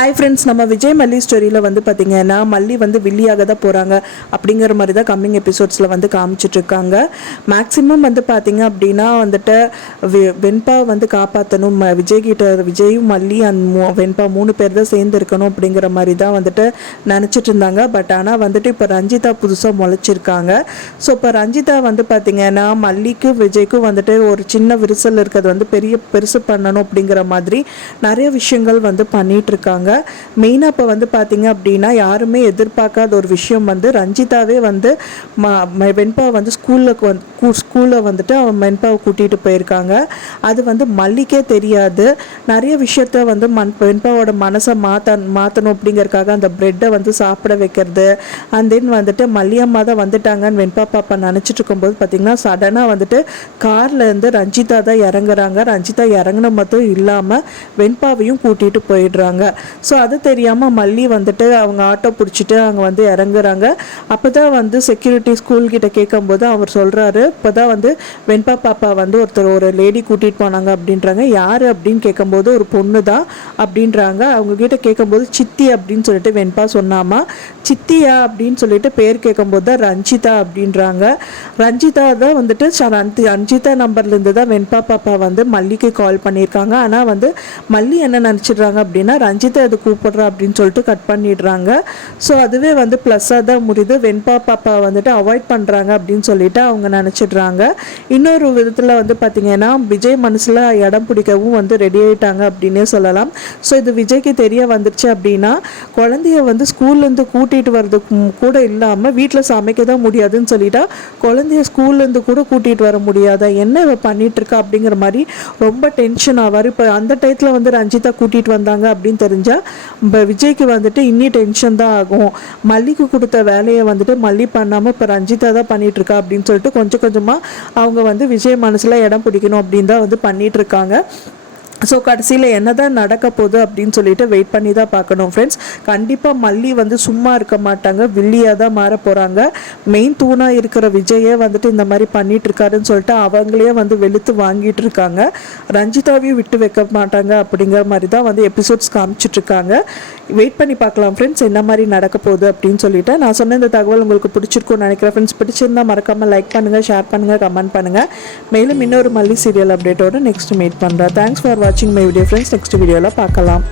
Hi friends, நம்ம விஜய் மல்லி ஸ்டோரியில் வந்து பார்த்திங்கன்னா மல்லி வந்து வில்லியாக தான் போகிறாங்க அப்படிங்கிற மாதிரி தான் கம்மிங் எபிசோட்ஸில் வந்து காமிச்சிட்ருக்காங்க. மேக்ஸிமம் வந்து பார்த்திங்க அப்படின்னா வந்துட்டு வெண்பா வந்து காப்பாற்றணும், விஜயும் மல்லி அண்ட் வெண்பா 3 பேர் தான் சேர்ந்து இருக்கணும் அப்படிங்கிற மாதிரி தான் வந்துட்டு நினச்சிட்டு இருந்தாங்க. பட் ஆனால் வந்துட்டு இப்போ ரஞ்சிதா புதுசாக முளைச்சிருக்காங்க. ஸோ இப்போ ரஞ்சிதா வந்து பார்த்திங்கன்னா மல்லிக்கும் விஜய்க்கும் வந்துட்டு ஒரு சின்ன விரிசல் இருக்கிறது வந்து பெருசு பண்ணணும் அப்படிங்கிற மாதிரி நிறைய விஷயங்கள் வந்து பண்ணிகிட்ருக்காங்க. மெயினாக இப்போ வந்து பார்த்தீங்க அப்படின்னா யாருமே எதிர்பார்க்காத ஒரு விஷயம் வந்து ரஞ்சிதாவே வந்து வெண்பா வந்து ஸ்கூலில் வந்துட்டு அவன் வெண்பாவை கூட்டிகிட்டு போயிருக்காங்க. அது வந்து மல்லிக்கே தெரியாது. நிறைய விஷயத்த வந்து வெண்பாவோட மனசை மாற்றணும் அப்படிங்கிறதுக்காக அந்த ப்ரெட்டை வந்து சாப்பிட வைக்கிறது. அண்ட் தென் வந்துட்டு மல்லியம்மா தான் வந்துட்டாங்கன்னு வெண்பா பாப்பா நினச்சிட்டு இருக்கும்போது பார்த்தீங்கன்னா சடனாக வந்துட்டு கார்லேருந்து ரஞ்சிதா தான் இறங்குறாங்க. ரஞ்சிதா இறங்கின மட்டும் இல்லாமல் வெண்பாவையும் கூட்டிகிட்டு போயிடுறாங்க. ஸோ அது தெரியாமல் மல்லி வந்துட்டு அவங்க ஆட்டோ பிடிச்சிட்டு அங்கே வந்து இறங்குறாங்க. அப்போ தான் வந்து செக்யூரிட்டி ஸ்கூல்கிட்ட கேட்கும்போது அவர் சொல்கிறாரு, இப்போ தான் வந்து வெண்பா பாப்பா வந்து ஒரு லேடி கூட்டிகிட்டு போனாங்க அப்படின்றாங்க. யார் அப்படின்னு கேட்கும்போது ஒரு பொண்ணு தான் அப்படின்றாங்க. அவங்கக்கிட்ட கேட்கும்போது சித்தி அப்படின்னு சொல்லிட்டு வெண்பா சொன்னாமா. சித்தியா அப்படின்னு சொல்லிட்டு பேர் கேட்கும்போது தான் ரஞ்சிதா அப்படின்றாங்க. ரஞ்சிதா தான் வந்துட்டு ரஞ்சிதா நம்பர்லேருந்து தான் வெண்பா பாப்பா வந்து மல்லிக்கு கால் பண்ணியிருக்காங்க. ஆனால் வந்து மல்லி என்ன நினச்சிடுறாங்க அப்படின்னா ரஞ்சிதா அது கூப்பிடுறா அப்படின்னு சொல்லிட்டு கட் பண்ணிடுறாங்க. ஸோ அதுவே வந்து ப்ளஸ்ஸாக தான் முடியுது. வெண்பா பாப்பா வந்துட்டு அவாய்ட் பண்ணுறாங்க அப்படின்னு சொல்லிட்டு அவங்க நினச்சிடுறாங்க. இன்னொரு விதத்தில் வந்து பார்த்திங்கன்னா விஜய் மனசில் இடம் பிடிக்கவும் வந்து ரெடி ஆகிட்டாங்க அப்படின்னே சொல்லலாம். ஸோ இது விஜய்க்கு தெரிய வந்துருச்சு அப்படின்னா குழந்தைய வந்து ஸ்கூல்லேருந்து கூட்டிகிட்டு வர்றதுக்கு கூட இல்லாமல் வீட்டில் சமைக்க தான் முடியாதுன்னு சொல்லிட்டா குழந்தைய ஸ்கூல்லேருந்து கூட கூட்டிகிட்டு வர முடியாதா, என்ன இவ பண்ணிகிட்ருக்கா அப்படிங்கிற மாதிரி ரொம்ப டென்ஷன் ஆவார். இப்போ அந்த டயத்தில் வந்து ரஞ்சிதா கூட்டிகிட்டு வந்தாங்க அப்படின்னு தெரிஞ்சால் விஜய்க்கு வந்துட்டு இன்னி டென்ஷன் தான் ஆகும். மல்லிக்கு கொடுத்த வேலையை வந்துட்டு மல்லி பண்ணாமல் இப்போ ரஞ்சிதா தான் பண்ணிகிட்ருக்கா அப்படின்னு சொல்லிட்டு கொஞ்சம் கொஞ்சமாக அவங்க வந்து விஜய் மனசில் இடம் பிடிக்கணும் அப்படின்னு தான் வந்து பண்ணிகிட்ருக்காங்க. ஸோ கடைசியில் என்ன தான் நடக்க போகுது அப்படின்னு சொல்லிட்டு வெயிட் பண்ணி தான் பார்க்கணும் ஃப்ரெண்ட்ஸ். கண்டிப்பாக மல்லி வந்து சும்மா இருக்க மாட்டாங்க, வில்லியாக தான் மாற போகிறாங்க. மெயின் தூணாக இருக்கிற விஜயே வந்துட்டு இந்த மாதிரி பண்ணிகிட்ருக்காருன்னு சொல்லிட்டு அவங்களே வந்து வெளுத்து வாங்கிட்டு இருக்காங்க. ரஞ்சிதாவையும் விட்டு வைக்க மாட்டாங்க அப்படிங்கிற மாதிரி தான் வந்து எபிசோட்ஸ் காமிச்சிட்ருக்காங்க. வெயிட் பண்ணி பார்க்கலாம் ஃப்ரெண்ட்ஸ் என்ன மாதிரி நடக்க போகுது அப்படின்னு சொல்லிட்டு. நான் சொன்ன இந்த தகவல் உங்களுக்கு பிடிச்சிருக்கும்னு நினைக்கிறேன் ஃப்ரெண்ட்ஸ். பிடிச்சிருந்தால் மறக்காமல் லைக் பண்ணுங்கள், ஷேர் பண்ணுங்கள், கமெண்ட் பண்ணுங்கள். மேலும் இன்னொரு மல்லி சீரியல் அப்டேட்டோடு நெக்ஸ்ட் மீட் பண்ணுறேன். தேங்க்ஸ் ஃபார் வாட்சிங் மை வீடியோ ஃப்ரெண்ட்ஸ். நெக்ஸ்ட் வீடியோவில் பார்க்கலாம்.